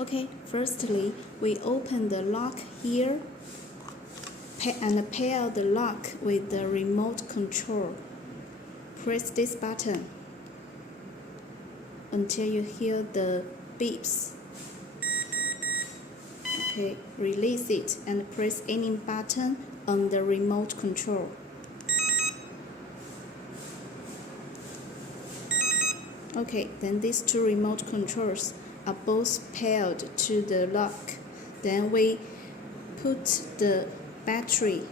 Okay, firstly, we open the lock here and pair the lock with the remote control. Press this button until you hear the beeps. Okay, release it and press any button on the remote control. Okay, then these two remote controls are both paired to the lock. Then we put the battery